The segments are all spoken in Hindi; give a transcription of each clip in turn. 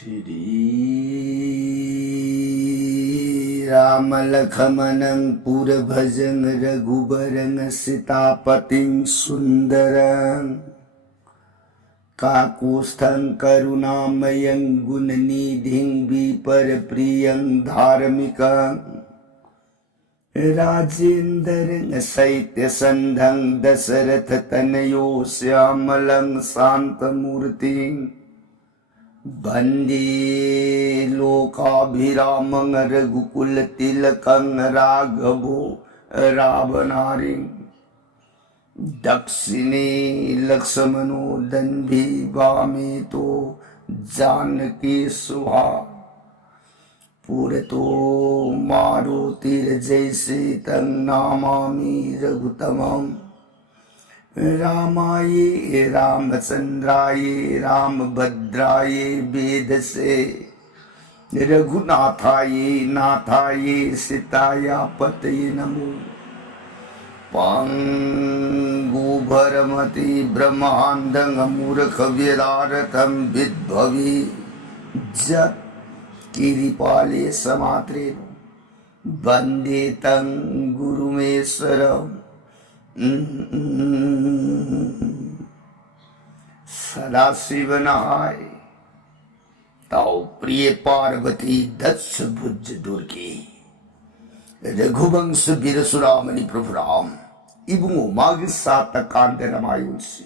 श्री राम लखमनं पुरभजं रघुबरं सीतापतिं सुंदरं काकुस्थं करुणामयं गुणनिधिं विपरप्रियं धार्मिकं राजेन्द्रं शैत्यसन्धं दशरथतनयो श्यामलं शान्तमूर्तिं वन्दे लोकाभिरामं रघुकुलतिलकं राघवो रावणारिं दक्षिणे लक्ष्मणो दन्भी वामे तो जानकी सुहा पुरतो मारुतिर्जयसे तं नमामि रघुतमं रामाय रामचंद्राय रामभद्राय वेदसे रघुनाथाय नाथाय सीताय पतये नमो पंगुभरमति ब्रह्मांडं मूर्खव्यदारतं विद्भवे जत् किरिपाले समात्रे वन्दे तं गुरुमेश्वरम् सदाशिव नहाय ताओ प्रिय पार्वती दक्ष भुज दुर्गे रघुवंश वीरसुरामणि प्रभु राम इबुंगो मागी सात कांत रमायुंसी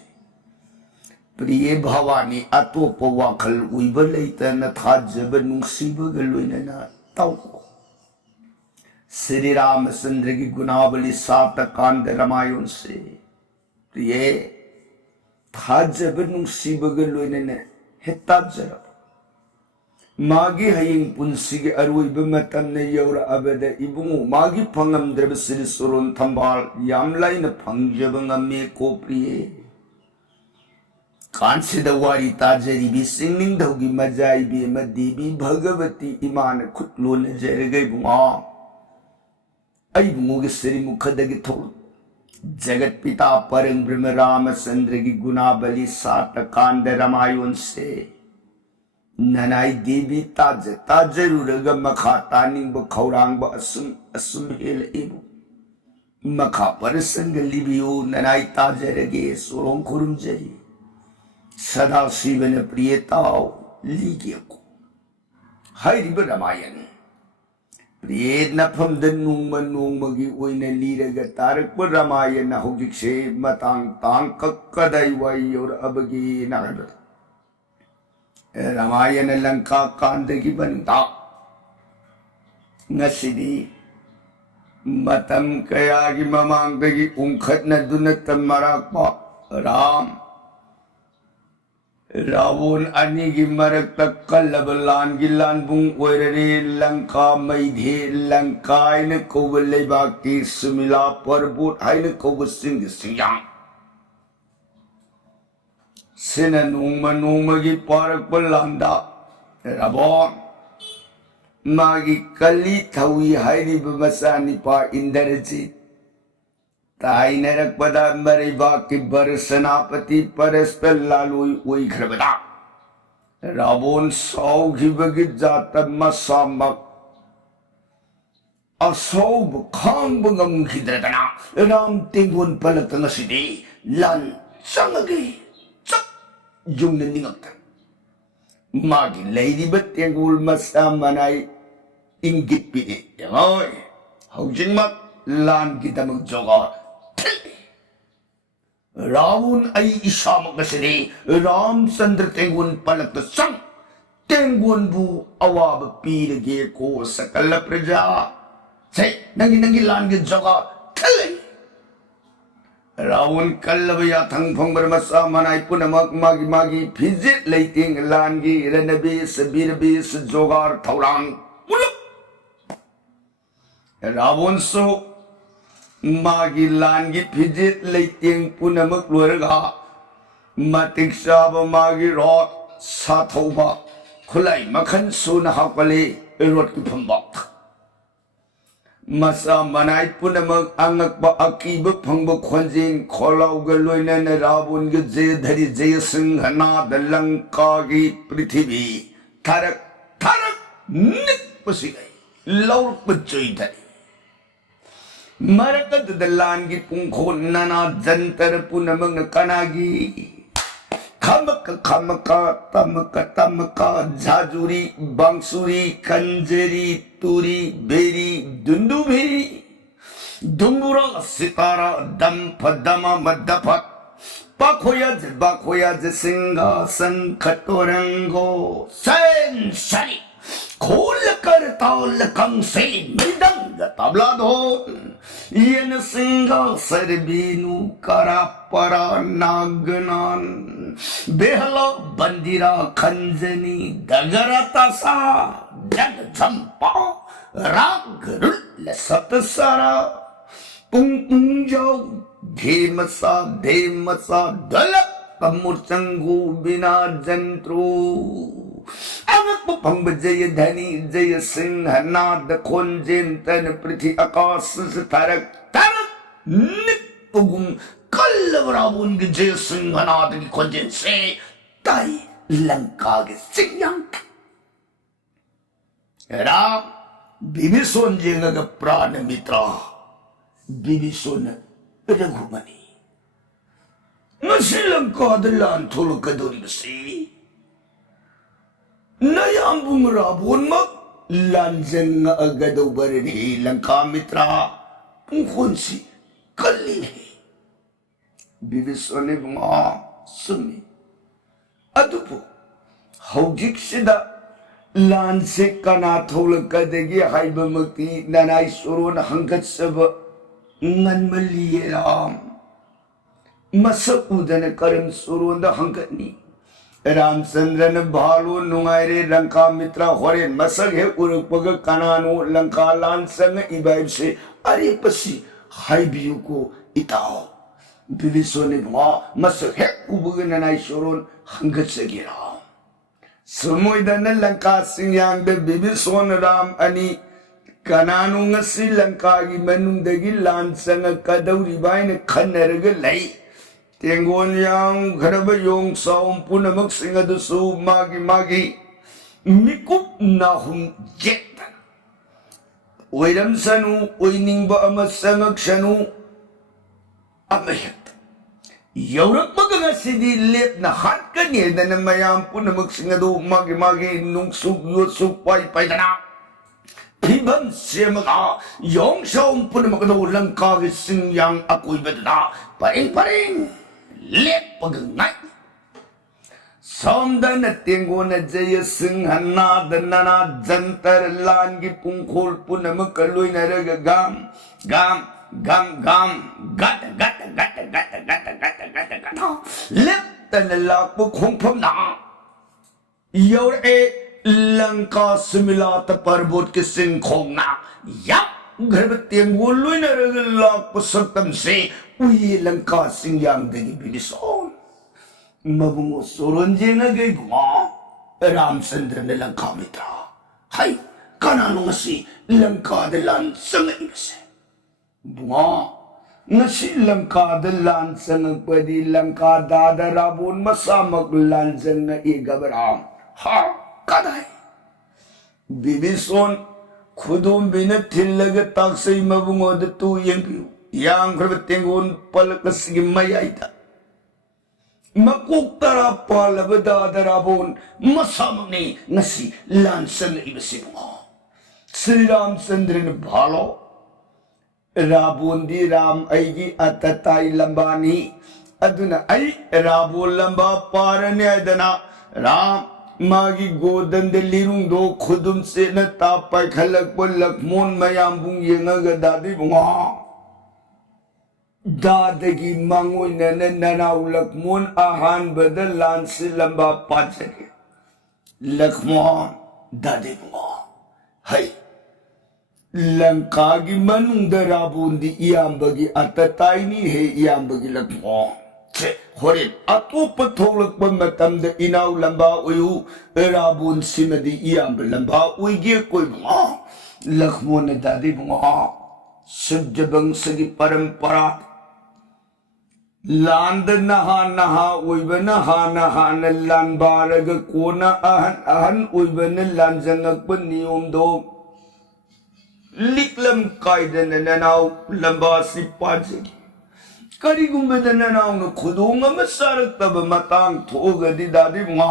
प्रिय भवानी अतोप वाखल उइब लैतन थाजब नुंसीबग लोइनना ताओ श्री रामचंद्र की गुणावली सात कांड रामायण से प्रिय थाजब नुंसीबग लोइनने हेताजर मागी हयिंग पुंसी के अरुइब मतम ने यौर अबद इबुंगो मागी फंगम द्रब श्री सुरुन थंबाल यामलाइन फंगजब ngame को प्रिय कांसिद वारी ताजरी भी सिंगिंग धौगी मजाई भी मदीबी भगवती ईमान खुटलोन जरगई बुआ अबुंगो श्री मुखदगी थोल जगत पिता परम ब्रह्म रामचंद्र की गुणावली सात कांड रामायण से ननाई देवी ताज ताजरुरग मखा तानिंग खौरांग असुम असुम हेल एबु मखा परसंग लिबियो ननाई ताजरगे सोरों खुरुम जरी सदा शिवन प्रियताओ लीगे को हाइरिब रामायण प्रिय नफम दनुंग नोंगमगी ओइने लीरग तारक पर रामायण हौजिक्से मतांग तांग कक्कदाई वाई और अबगी नागद रामायण लंका कांड की बनता नसिदी मतम कया की ममांगगी उंखत न दुनत मराकपा राम रावण अनि की मरक तक कल्लब लान गिलान बुंग ओइरे लंका मैधे लंकाइन कोवले बाकी सुमिला परबोट हाइन कोव सिंग सिंगांग सिन नोंग की पारक पलांदा रावण मागी कली थवी हाइरिब मसानिपा इंद्रजीत ताइनरक पदा मरिबा की बरसनापति परस्पर लालुई ओई घरबदा रावण सौघिबगी जात मसामक असौब खांग ngमखिद्रदना राम तेंगोन पलक ngसिदि लन संगगे चक जुंग निंगक मागी लेरिब तेंगोल मसा मनाई इंगित पिदे यंगोय हौजिंगमक लान की दमक जोगा रावण आई इशामक से रामचंद्र तेंगुन पलक संग तेंगुन बु अवाब पीर गे को सकल प्रजा से नंगी नंगी लान की जगह थले रावण कल्लब या थंग फंगर मसा मनाई पुनमक मागी मागी फिजिट लेटिंग लान की रनबेस बीरबेस जोगार थौरांग रावण सो मागी लानगी फिजिट लेटिंग पुनमक लोरगा मतिक साब मागी रोड साथौबा खुलाई मखन सुन हाकले रोड की फंबक मसा मनाई पुनमक अंगक अकीब फंग खोंजिन खोलाउग लोइनन रावण गे जय धरि जय सिंह नाद लंका की पृथ्वी Tarak, tarak, nik pasigai. Laur pecui tadi. Mereka dedelan gi pungkon nana jantar punamang kanagi. Kamaka kamaka tamaka tamaka jajuri bangsuri kanjeri turi beri dunduberi dumbura sitara dampa dama madapat bakoyaj singa sankatoranggo sensari kolakar talakang selin medang tablado yen singa serbinu karapara nagnan behla bandira kanjani dagaratasa jag champa ragrul satsara pungpungjau dhemasa dalak kamurcanggu bina jantru anak pupang bajaya dhani jaya singhana da konjen tan prithi akas tarak tarak nik pugum kallavravun ge jaya singhana da konjen se tai lanka ge singyang ram bibison jenga ga prana mitra bibison raghumani ngasi lanka da lan thul kaduri basi Nayambung rabun mak lanjang agadaw barin langka mitra pungkunsi kalini bibisone mga sumi adupo haujik sida lanse kana tholak kadagi haiba makti nanay suron hanggat saba ngan maliyeram masakudan karam suron da hanggat ni Ramchandra ने भालू नुंगायरे लंका मित्रा होरे मसग है उरपग कनानु लंका लान संग इबाइब से अरे पसी हाइबियु को इताओ बिबिसो ने भा मसग है उबग ननाई शोरोन हंगत से गिरा समुइदन लंका सिंयांग दे बिबिसो ने राम अनि कनानु ngasi लंका की मनुंदगी लान संग कदौरी बाइन खनरग लई Tenggon yang keraba yung saum punamak singadasu magi mikup nahum jetan. Oiram sanu oining ba amas sangag sanu amayat. Yaurak maganga sidi lep na hat kanya na namayam punamak singadu magi nung sugyot pay dana. Pibam siya mga yung saum punamak lang kagising yang ako'y badana. Paring. Lep pagangay Samda na tinggo na jaya singhana danana jantar langi pungkol po na magkaloy na raga gam gata lep tanalak po kung pamna yaw langka similata parbot ke singkong na yap घर में तेंगोलू न रगला पुसतम से उये लंका सिंग्यांग देगी बिलिसोन मबुंगो सोरंजे न गई बुआ रामचंद्र ने लंका में था हाय कानानु ngasi लंका दलान संग इबसे बुआ ngasi लंका दलान संग पदी लंका दादा राबोन मसामक लान संग igabram हा कदाई बिबिसोन खुदुम बिना थिल्लग ताक्सई मबुंगोद तू यंगियो yang kerbetinggun palakasigi mayaita makuk tara palabada darabon masamang ni ngasi lansan ibasing mo Sri Ramchandra ne bhalo Rabundi Ram aigi atatai lambani aduna ai Rabun lamba parane adana Ram magi godan de lirung do khudum se na tapai khalak pon lakmon mayambung yenga dadi bunga dadagi mangoy na nanaw lakmon ahan badal lansi lamba pachake lakmon dadi bunga hay Langkagi manung darabundi iyambagi atatay ni he iyambagi lakmon che horin ato patolak pamatamda inaw lamba uyu erabun simadi iyamba lamba uigi koy bunga lakmon na dadi bunga sujabang sagi parampara लांद नहा नहा उइबन हाना हाना लान बारग कोना अहन अहन उइबन लान जंगक नियम दो लिकलम कायदन ननाव लंबासी पाजगी करिगुम्बद ननाव न खुदोंग सारक्तब मतांग थोगदी दादी मा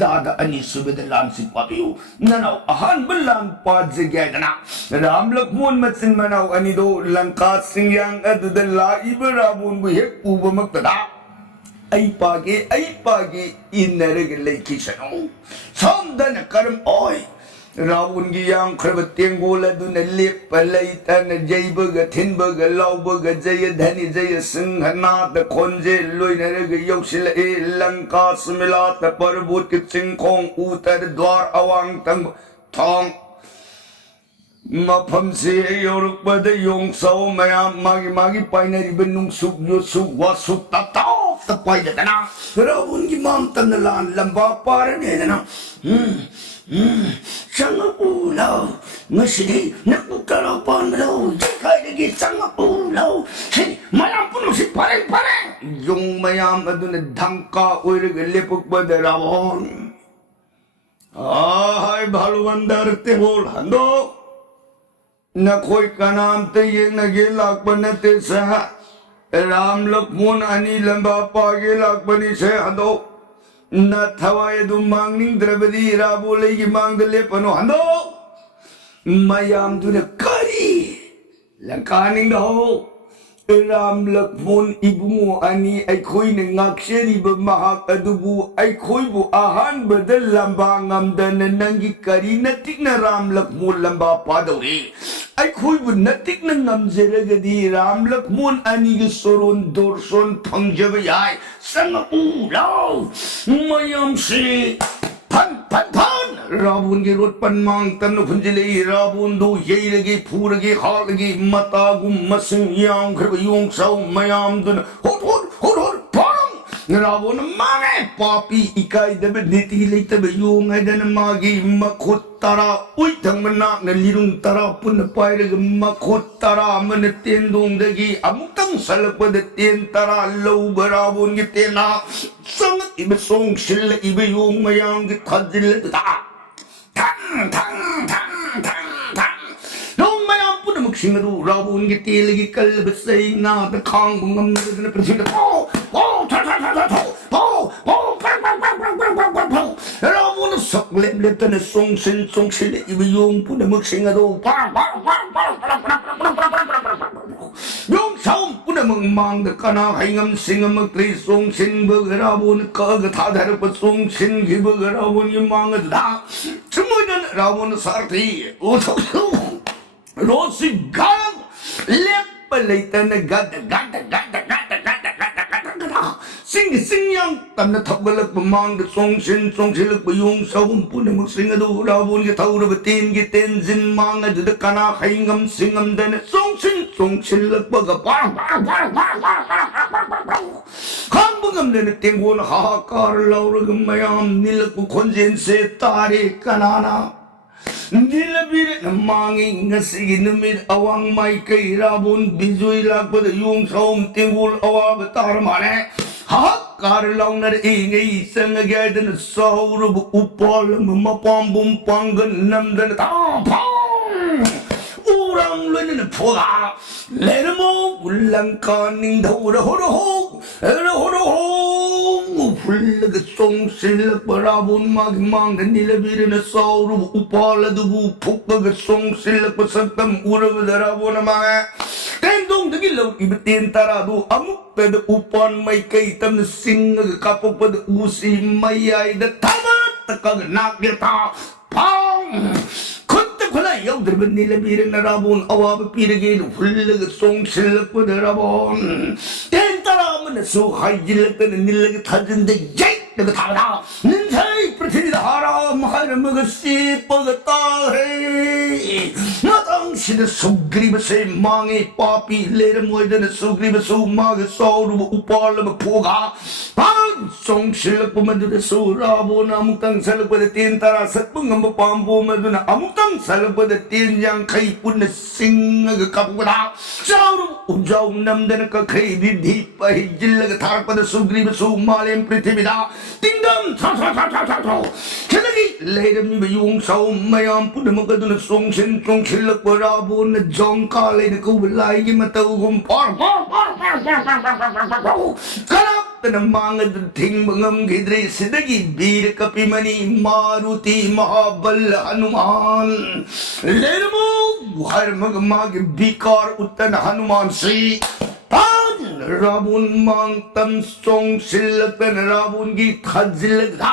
दादा अनि सुबद लान सि पाबियो ननाव अहन बलान पाजगैदना राम लक्ष्मण मचिन मनाव अनि दो लंका सिंयांग अदुद लाइब रावण बु हेक उबमक्तदा आई पागे इनरग लेखिसनो समदन कर्म ओय रावण की यांग खरब तेंगोल अदुन लेप लैतन जैबग थिनबग लाउबग जय धनि जय सिंहनाथ खोंजे लोइनरग यौसिल ए लंका सुमिलात पर्वत चिंखों उतर द्वार अवांग तंग थोंग मफम से योरपद योंगसौ मयाम मागी पाइनरिब नुंगसुक योसुक वासुक तताव तपाइदना रावण की माम तन लान लंबा पारनेना Sangaulaw, masidi, nakukarapan daw, kaya sangaulaw, malampun mo si pareng-pareng. Yung mayam na doon na dhangka, uirig lipok ba na Ravon? Ay, balwandar te bol hando. Nakoy kanam te yung nagilak pa na te sa Ram Lakshman ani lamba pagilak pa ni sa hando. न थवाय दु मांगनिंग द्रबदी राबोले की मांग दले पनो हंदो मयाम दुने करी लंकानिंग दो राम लक्ष्मण इबुमो अनि अखोई ने ngakseri ब महाक अदुबु अखोई बु आहान बदल लंबा ngमदन नंगी करी नतिक न राम लक्ष्मण लंबा पादोरे अखोई बु नतिक न ngमजेरगदी राम लक्ष्मण अनि ग सोरोन दोरसोन फंगजब याय संग उलाव मयम से फन रावण के रोड पन मांग तन फुंजले रावण दो येरगे फूरगे हालगे मतागुम मसिंग यांग खरब योंग साउ मयाम दुन होट पांग रावण मांगे पापी इकाई दब नीति लेतब योंग आइदन मागी मखोत तारा उइ थंगना न लिरुंग तारा पुन पाइरग मखोत तारा मन तेंदोंग दगी अमुक्तंग सलपद तेन तारा लौ रावण के तेना संग इब सोंग शिल इब योंग मयांग के खजिल ता लोंग मयांग पुन मुक्सिंगदु रावण के तेलगी कल्ब सैना त खांग ngम न प्रसिद्ध रावण सकलेम लेतन सोंग सिल इब योंग पुन मुक्सिंगदु योंग साउम पुन मंग मांग कना हाइंगम सिंगम त्रि सोंग सिन बग रावण कग थाधर प सोंग सिन गिब रावण य मांग दा चमुदन रावण सारथी ओ रोसी गांग लेप लेतन गद सिंग yang तन थबलक मांग सोंग सिन ब योंग साउम पुन मुक्सिंगदु रावण के थौर ब तेन जिन मांग द कना हाइंगम सिंगम दन सोंग सिन बग खांबगम दन तेंगोन हाहाकार लौरग मयाम नीलक खोंजेन से तारे कनाना नीलबीर मांगी ngasi नुमित अवांग माई कई रावण बिजोई लाकबद योंग साउम तेंगोल अवाब तार माने हाहाकार लौनर इंगई संग गैदन सौरब उपाल मपाम्बुम पांगन नमदन ताफांग उरंग लुन फोगा लेरमो लंका निंधौर होरो फुल्लग सोंग सिलक रावण माग मांग नीलबीर न सौरब उपाल दुबु फुक्कग सोंग सिलक सत्तम उरब रावण मागे तेंदोंग दगी लो इब तेन तारा दो अमुक तद उपान मई कई तम सिंग कापपद उसी मयाई द तमत तकग नाग्यता पांग खुद खुला यौद्र नीलबीर न रावण अवाब पीरगे फुल्लग सोंग सिलक रावण तेन तारा मन सो हाइजिलक नीलग थजन दे जय तग थारा निंजय पृथ्वी धारा महर मगसी पगता है मतंग सिद सुग्रीव से मांगे पापी लेर मोयदन सुग्रीव सु माग सौरव उपाल फोगा सोंग शिलक मधुर सुराबो नामुतंग सलपद तीन तारा सत्पुंगम पांबो मधुन अमुतंग सलपद तीन yang खई पुन सिंग कपड़ा सौरव उजाउ नमदन का खई दिधि पहि जिल्लग थारपद सुग्रीव सु मालेम पृथ्वीदा तिंगम था खलगी लेर मी बयुंग सौ मयाम पुन मगदन सोंग सिन सोंग शिलक राबो न जोंग का लेर को लाई की मतौ गुम पार कलप मांगद थिंग बंगम गिद्रे सिदगी वीर कपिमणि मारुति महाबल हनुमान लेरमो हर मग माग बिकार उत्तन हनुमान श्री रावण मांग तम सोंग सिलकन रावण की खजिलता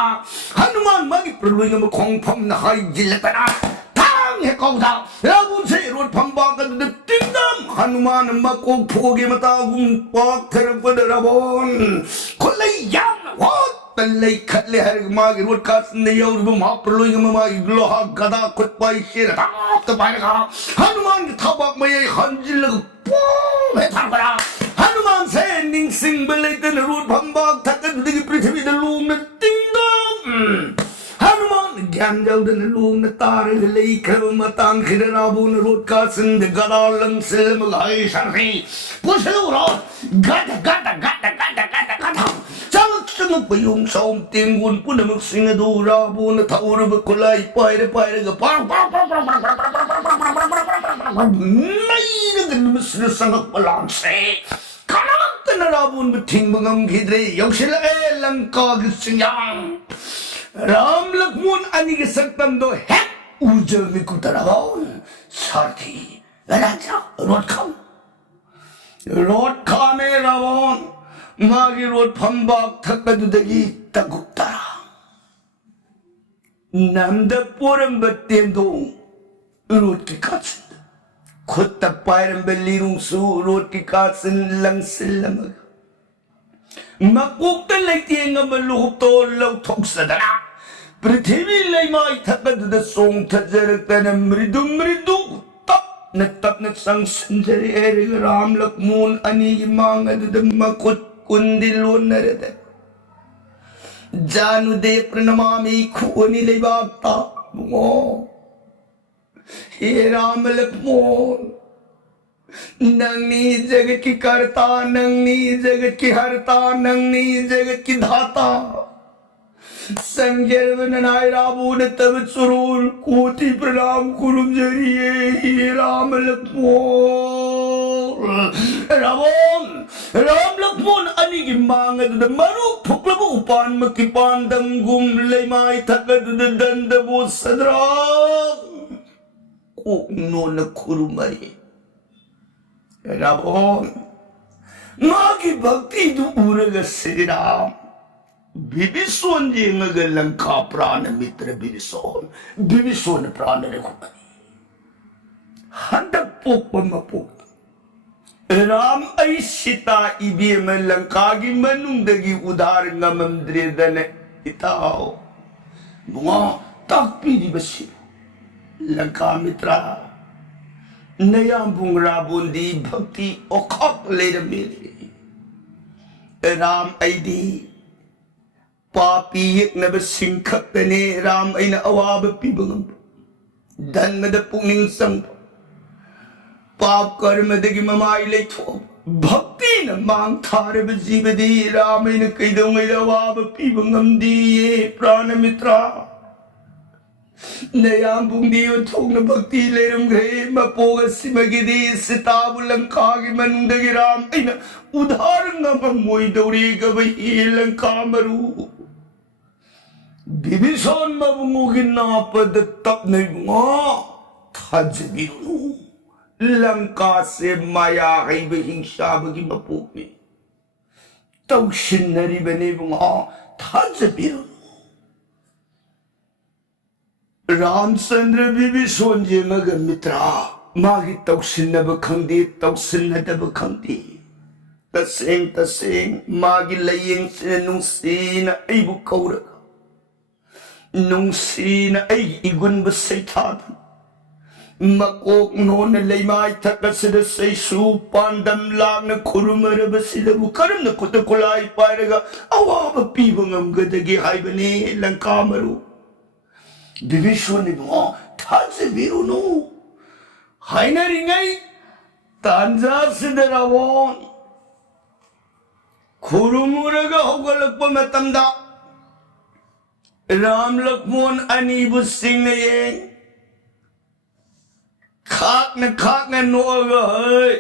हनुमान मागी प्रलुंग में खोंग फम नहाई जिलता हे कौदा रावण से रोड फंबा कर तिंगम हनुमान मको फोगे मता गुम पाक थर पद रावण खुले याम होत तल्ले खले हर मागी रोड का ने योर मा प्रलुंग में मागी लोहा गदा खुद पाई शेर तो पाएगा हनुमान के थबक में हंजिल पो है थाकरा हनुमान से निंग सिंह बलेतन रोड फंबा थकन दिगी पृथ्वी द लूम तिंगम हनुमान ज्ञान जौदन लूम तार लई खर मतांग खिर रावण रोड का सिंध गदा लंग सिल मगाई सरसी पुछलो रो गद गद गद गद गद गद चल चल पयुम सौम तेंगुन पुनमक सिंह दो रावण थौर बकुलाई पायर पायर ग पार नहीं गन मिस्र संग पलान से कनातन रावण थिंग बंगम घिद्रे यौशिल ए लंका ग सिंगांग राम लक्ष्मण अनि के सकतम दो है उजल में कुतराओ सारथी राजा रोड खाने रावण मागी रोड फंबाक थकदुदगी तगुतरा नंदपुरम बत्तेंदो रोड की कासन खुद तपायरम बेलीरुं सु रोड की कासन लंग मकुक लेतियंग मलुक तो लौ थोक्सदरा पृथ्वी लैमाई थकद सोंग थजरकन मृदु मृदु तप न संग संजरे एरे राम लक्ष्मण अनि मांगद मकुट कुंदिलोन नरद जानु दे प्रणमामि खुनि लेबाक्ता मो हे राम लक्ष्मण नंगनी जगत की करता नंगनी जगत की हरता नंगनी जगत की धाता संजय नाय रावण तब सुरूर कोटि प्रणाम कुरुम जरिए हे राम लक्ष्मण राम लक्ष्मण अनि की मांगद मरु फुकलब उपान मकी पांदम गुम लेमाई थकद दंद बो सदरा को नोन खुरुमरी रावण माँ की भक्ति दूर श्री राम विभीषण जी लंका प्राण मित्र विभीषण प्राण रघुपति हंदक पोक मपोक राम ऐ सीता इबे में लंका की मनुंदगी उदार ngमद्रेदन इताओ मुआ तक पीरी बसी लंका मित्रा नया बुंगरा बुंदी भक्ति ओखक ले मेरे राम ऐदी पापी एक नब सिंखक तने राम ऐन अवाब पीबंगम धन द पुनिंग संग पाप कर्म दगी ममाई ले थो भक्ति न मांग थार जीव दी राम ऐन कैदों ऐ अवाब पीबंगम दिए प्राण मित्रा नया बुंदी थोंग भक्ति लेरम ग्रे मपोग सिमगिदी सिताब लंका की मनुंदगी राम ऐन उधार ngam मोई दौरी गबई लंका मरु विभीषण मबुंगुगी नापद तप नहीं थजबिरु लंका से माया गई हिंसा बगी मपोग में तौशिनरी बने बुंगा थजबिरु रामचंद्र विभीषण जी मग मित्रा मागी तौसिनब खंदी तौसिनदब खंदी तसेंग मागी लयेंग से नुसीन ऐबु कौरग नुसीन ऐ इगुन बसैथाद makok non lemai takasida say su pandam lang na kurumara basila bukaram na kutakulay paraga awaba pibangam gadagi haibane lang kamaru division ni mo tanse biru no haina ringay tanza sidarawon kurumuraga hogalakpa matamda Ram Lakmon Anibu Singh na yen khak na noaga hai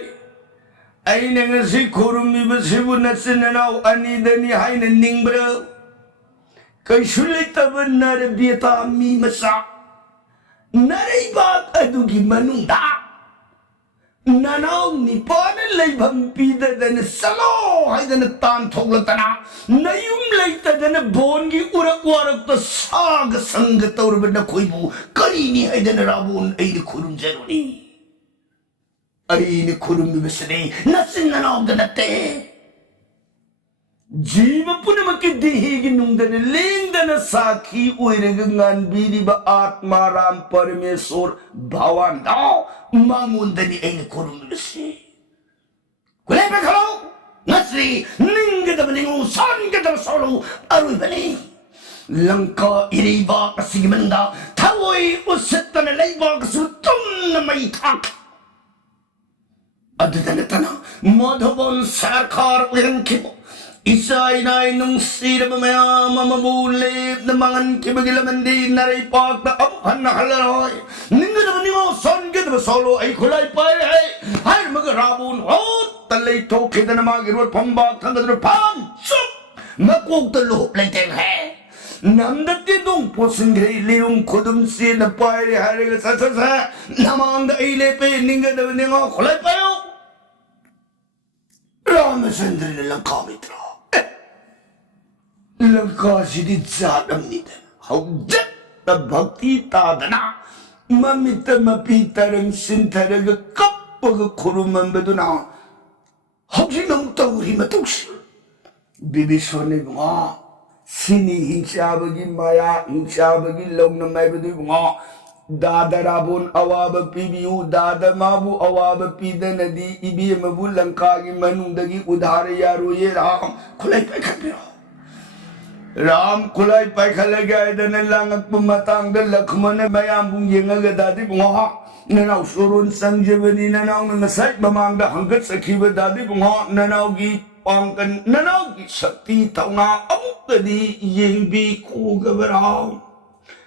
ay na nga si kurumi ba sibu na sinanaw anidani hay na ningbra kay sulit taban na rabiyata mi masa naribak adugi manungda nanaw ni panan lay vampida dana salo hay dana tan thoglatana nayum lay ta dana bongi urak warak ta saga sangga taurban na koibu karini hay dana rabon ay ni kurum jaroni ay ni kurum bibasani nasin nanaw dana te Jiva puna makidihigi nung dana ling dana saki uiragangan bidi ba atmaram paramesor bhawan dao mangun dani ay nakurung nasi. Kulay pa kalaw nasi ninga dama ningu san ka dama solo aroy bani. Langka iriba kasigimanda tawoy usit na layba kasutum na may tak. Ado dana tanang madhavan sarkar uyang kibo. Isa inay nung sira mamaya mamabulip na mangan kibagilaman di naraypak na abuhan na halaroy. Ninga naman niyo, son ka naman solo ay kulay pa ay. Ay magarabon, talay to kita na magirwal pambak tanda na pansok. Makog taluhop lang teng he. Namdat ditong posing gay lirong kudum siya na pa ay hariga sa namang da ilepe ninga naman niyo kulay pa yun. Ramachandra na lang kamitra. Langka sidi zadam nida hawjat ta bhakti ta dana mamita mapitarang sintaraga kappaga kuruman baduna hawji nang tawri matugsi bibisone bunga sini hinsabagi maya hinsabagi long na may badu bunga dada rabon awaba pibiu dada mabu awaba pida nadi ibi mabu langkagi manundagi udhara yaro ye ram kulay pa kapiro Ram kulay pa kalagay da na lang at pumatang da lakman na mayambong yung agadati bunga nanaw surun sang jabani nanaw na nasay mamangda hanggat sa kiba dati bunga nanaw gi pangkan nanaw gi sakti tao nga amuk tadi yung bi ko gabaraw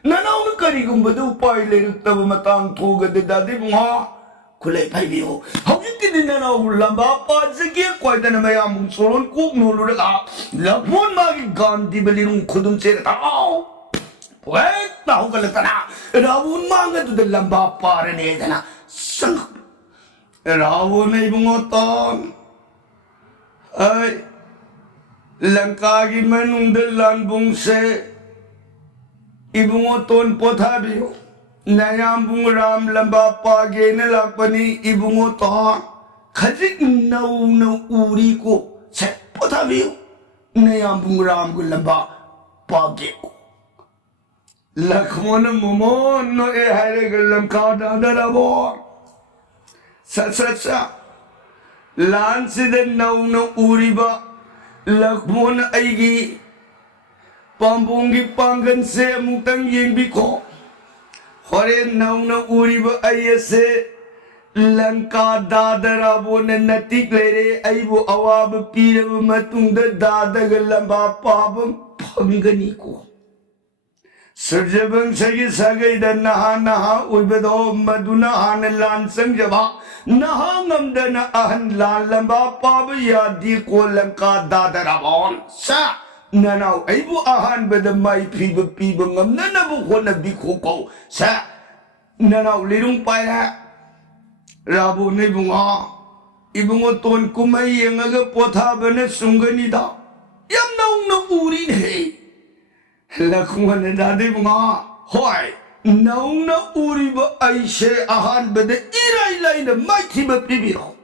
nanaw na karigong badu pa iliruk taba matang tuga da dati bunga kulay pa ibiyo hawin din nanaw lamba pa sige kway da na mayambong surun kuk nulura ka lapon magi ganti balirong kudum sira tao pwet na hong kalata na rawon mga to da lamba pa rin eh na sang rawon na ibungotan ay langkagi manung dalan bungse ibungoton pothabiyo Nayambung ram lamba page na lakpani ibungotan Kajik naw na uri ko sa potabiyo Nayambung ram ko lamba page ko Lakmona momon no e hare galam kada darabo sa lan siden naw na uri ba lakmona aigi pambungi panggan se mutang yengbi ko Hore naw na uri ba ayase Langka dadarabo na natik lere aybo awab pirab matungda dadagalamba pabang panggani ko Sarjabang sagi sagay da naha uibado maduna hanalan sang jaba Nahangamda na ahan lalamba pabaya di ko langka dadarabon sa Nanaw aybo ahan bada may pibang nanabu ko na biko sa nanaw lirong pala Rabo na ibungoton kumayang aga potaba na sungganida Yam naong na urin he Lakungan na dati hoy naong na uri ba ay siya ahan bada iraylay na may tiba pibiro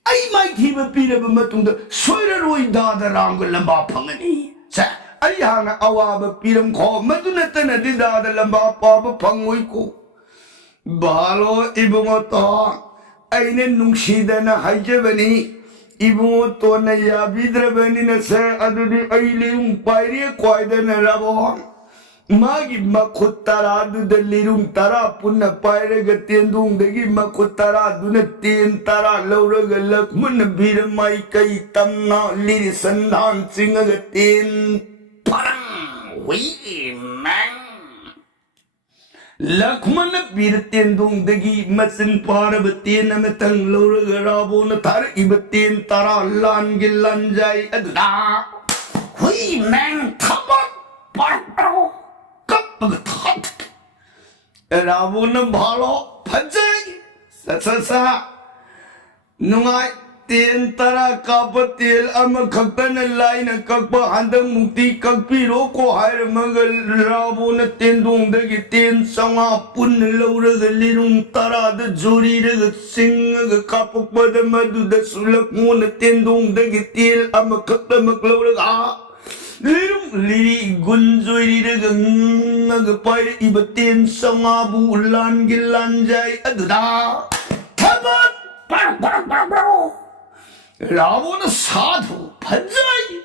Ay may tiba pira ba matungda soyra roy dadarang ko lamba pangani sa ay hanga awa ba piram ko madunatan na di dadalang ba pa pangoy ko 바로 이봉어 또 아이는 농시대나 하이제በ니 이봉어 또나 야비드라베니나 세 아들이 아이리웅 파이리에 과이데나라고 마기 마코따라 두들리룽 따라 뿐나 파이레가 띠엔둥데기 마코따라 두네 띠엔 따라 러러가 럭문나 비르마이 까이 땀나 리리 선단 찡어가 띠엔 파랑 위망 럭문나 비르 띠엔둥데기 마슨 파르바 띠엔나메 땅 러러가 라보나 타르 이바 띠엔 따라 란길 란자이 아두다 위망 타박 파르파로 Rabunan balo pajai sasa nungai tin tara kapatil ama kaktan lain kakpa handang mukti kakpiro ko hair magal rabuna tendung dagi tin sanga pun laura galirung tara da juri da singa ga kapak pada madu da sulak mun tendung dagi til ama kakta maklaura ga Lirum liri gunjoi liri ngagai ibatin sangabu ulan gilanjai aduda tabat baro Rawon sadhu panjai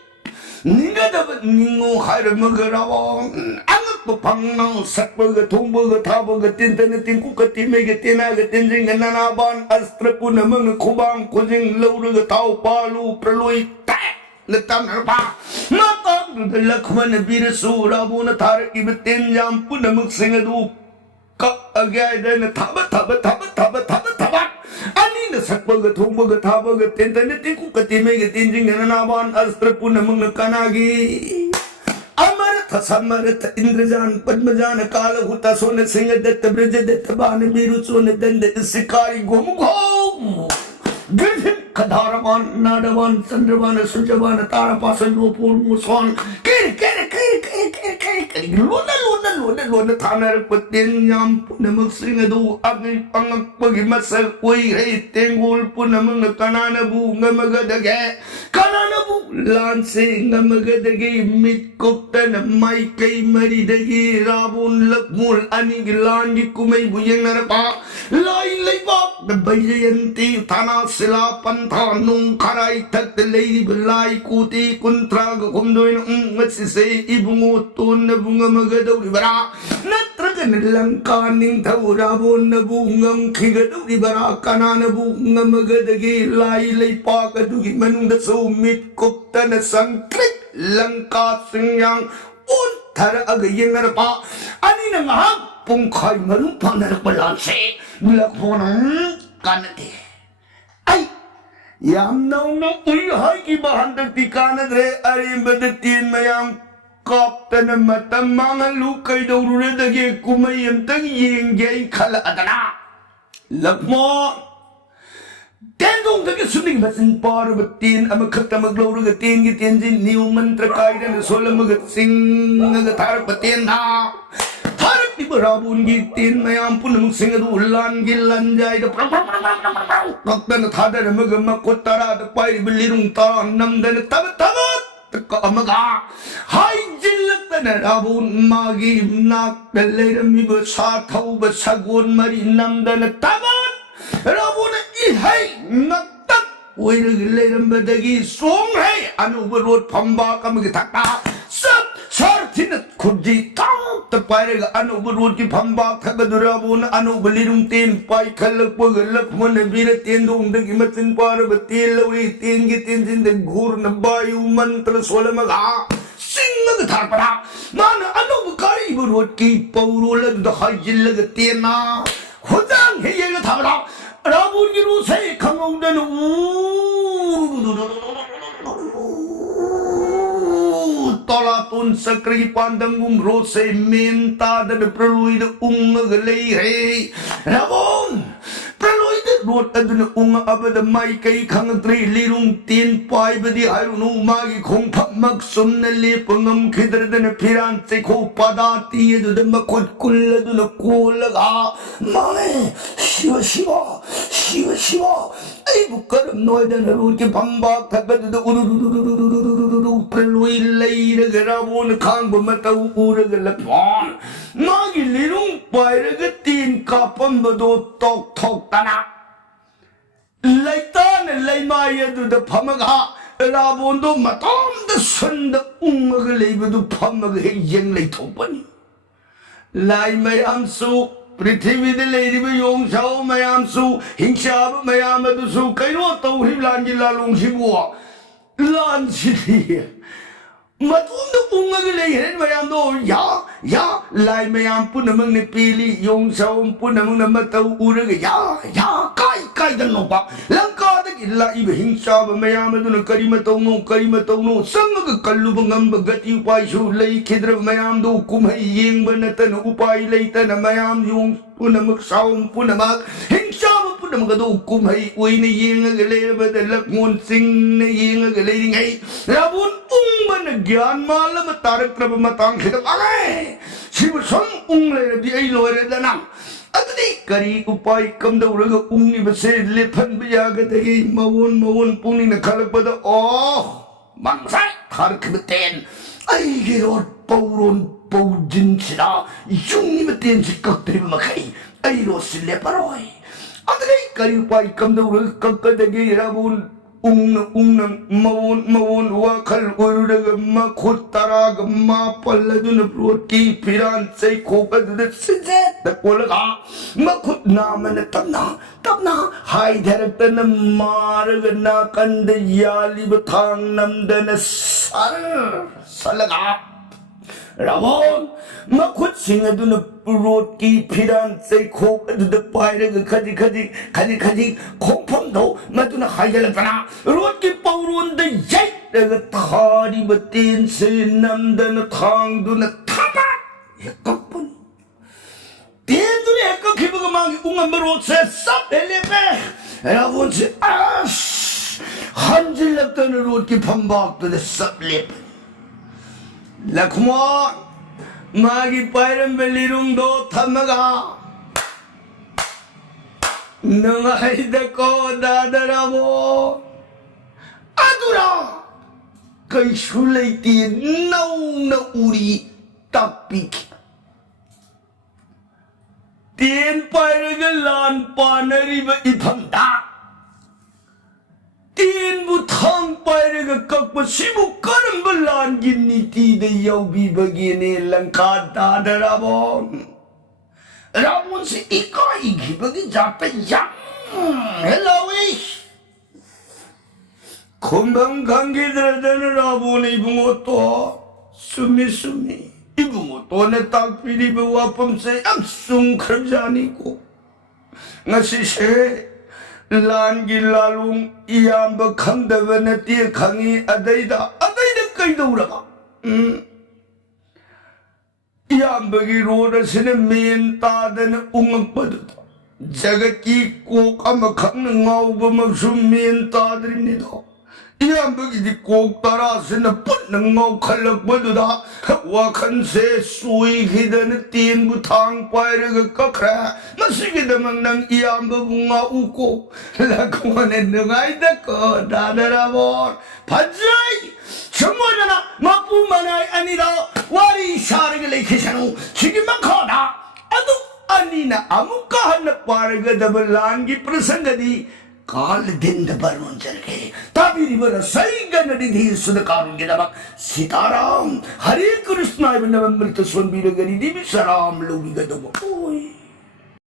Ninga dapat ningo hair magarawang Angat papangnang sakbaga tungbaga tabaga tintana tingkuka timega tinaga tinjing nanaban astra puna mga kubang kujing lauraga tau palu praloi Letam narpa, matam lakman birasu rabuna tarik ibatin jam puna magsingadu kak agay na taba ani na sakbaga tumbaga tabaga tentana tinku katimega tinjing nanaban astra puna mga kanagi Amarata samarata indrajan padmajana kala huta sona singadatta brajadatta bana birusona danda sikari gom Gilhim kadaravan nadavan sandravan sujavan tarapasan nupur muson kiri luna tanar patin yam puna magsingadu agi pangak pagi masak uy hey tenggul puna mga kanana bu ngamagadage kanana bu lansi ngamagadage mitkukta na may kay maridagi rabun lakmul anig langi kumay buyang narapa lay bak nabayanti tanah sila pantanung karay tagdalay balay kuti kontra kumdoy ng matsisay ibungutun na bunga magadaw libara natraga nilang kaning tawrabon na bungang kigadaw libara kana na bunga magadagi lay pakadugi manung da sumit kupta na sangkrik langka singyang untara agayang narapa ani na nga pungkay marupang narakbalansi bilakponang kanati ay Yam nau na uy hai ki bahandak di kanadre ari badatin mayang kapta na matamang lukay daw runa dagi kumayam tang yinggay kala adana Lakmo Tendong dagi suning basin para batin ama kapta maglaw ragatin gitin jin niyo mantra kaya na sola magatsing nagatarak batin na Harap di barabun gitin mayam pun magsingadu ulan gilanjay da kakta na tada na magamakotara da pay bilirung tara namda na tabat taka amaga hay jilak na rabun magi nak dalay na miba sa tau ba sagon mari namda na tabat rabun na ihay naktak uy nagilay na badagi song hay ano barot pamba ka magitakta sab sartinat kudi tau tapayga ano barot ki pamba kagadurabun ano balirung tin pay kalak pagalak mana bira tendong dagi matin para batil lawi tin gitin tin dagur na bayu mantra sola maga sing nagatarpara mana ano bakari barot ki paurola da hajil lagatina hudang heyaga thamra rabun ki rusay kamongdan Talatun sakri pandang rose minta dan perluid unga galay hey Rabon perluid rot adun unga abad mai kay kang tri lirung tin pai badi harunu magi kong magsum na lipangam kidar dan piran se ko padati edu dan makot kulla dun kulaga mame shiva ay bukaram noy dan rut ke pambak tagad du perluid lay Rabon kang bamatau uragalakwan magi lirung pai ragatin कापंबदो तोक थोक तना लेतान लेमायदुद फमगा रावणदो मतोंद संद उंगग लेबदु फमग हे यंग लेथोपनी लाई मयामसु पृथ्वीद लेरिब योंसाव मयामसु हिंसाब मयामदुसु कैनो तौरि लांजि लालोंसिबो लांसिदि मतोंद उंगग लेहरेन मयामदो या लाई मयाम पुनमंग ने पीली योंसाव पुनमंग न मतौ उरग या काय दनोबा लंका ला इब हिंसाब मयामदुन करिमतौनो संग कल्लुब ngंब गति उपायसु लई खिद्र मयामदो कुमहै येंब नतन उपाय लैतन मयाम यों पुनमक सावम पुनमक हिंसाब पुनमगदो कुमहै ओइने येंग लेबद लखमोन सिंह ने येंग लेरिङै रावण उंबन ज्ञान मालम तारक प्रभ मतांग खिद आगे शिव सम उंग लेरबि ऐ लोरेदना अदि करी उपाय कमदौरग उंगनि बसे लेफन बियागदगी मवन पुंनि न खलपद ओ मंगसाय खारखबतेन ऐगे रोड पौरोन पौजिन सिरा युंगनि बतेन सि कक्त्रिब मखै ऐ रो सिले परोय अदि करी उपाय कमदौरग कक्कदगी रावण उंग मवन वाखल उरुरग मखुत तराग मापल्लदुन प्रोटी फिरान सै खोकदुद सिजे तकोलगा मखुत नामन तबना हाय धरतन मारग नाकंद यालिब थांग नमदन सलगा रावण मखुत सिंगदुन रोटी फिरान सै खोकदुद पायरग खजी खोफमदो मदुन हायलपना रोटी पौरोन द यैरग थारिब तेन से नमदन थांगदुन थामा एकपन तेन एक खिबग मांगी उंगम रोड से सब लेपे रावण से हंजिल लगतन रोड की फंबाक तो सब लेपे लखमोन मागी पायरम बेलिरुंग दो थमगा नंगाइदको दादरावो अदुरा कैसु लैते नौना उरी तापिक तेन पायरग लान पानरिब इफमदा तेन बुथांग पायरग कक्प सिबु करम लान गिनीति द यौबी बगेने लंका दादरावो रावण से इकाई घिबगी जाते हेलोई खुंभम खंगिद्रदन रावण इबुंगो तो सुमी इबुंगो तो ने ताकपिरिब वापम से अब सुंखरजानी को ngasi se लानगी लालुंग इयाम्ब खंगदब नती खंगी अदैदा कैदौरबा इयाम्बगी रोड सिने मेन तादन उंगपदुदा जगत की कोक अम खंग ngauba मसु मेन तादरिनिदो इयाम्बगी दि कोक तारा सिने पुन ngau खलकबदुदा वाखन से सुई खिदन तीन बुथांग पायरग कखरा मसिगिदमंग नंग इयाम्ब बुंगा उको लखमोने नगाइदको दादरावोन फजराई समोजना मापू मनाई अनिदा वारी सारग लेखिसनु सिगिमखोदा अदु अनिना अमुका हन पारग दबलांगी प्रसंगदी काल दिन बरुन जरगे ताबिरी बर सही गनदी धी सुद कारुन के दबक सीताराम हरे कृष्ण नवंबर तो सोन बीर गरी दी सराम लोगी गदो ओय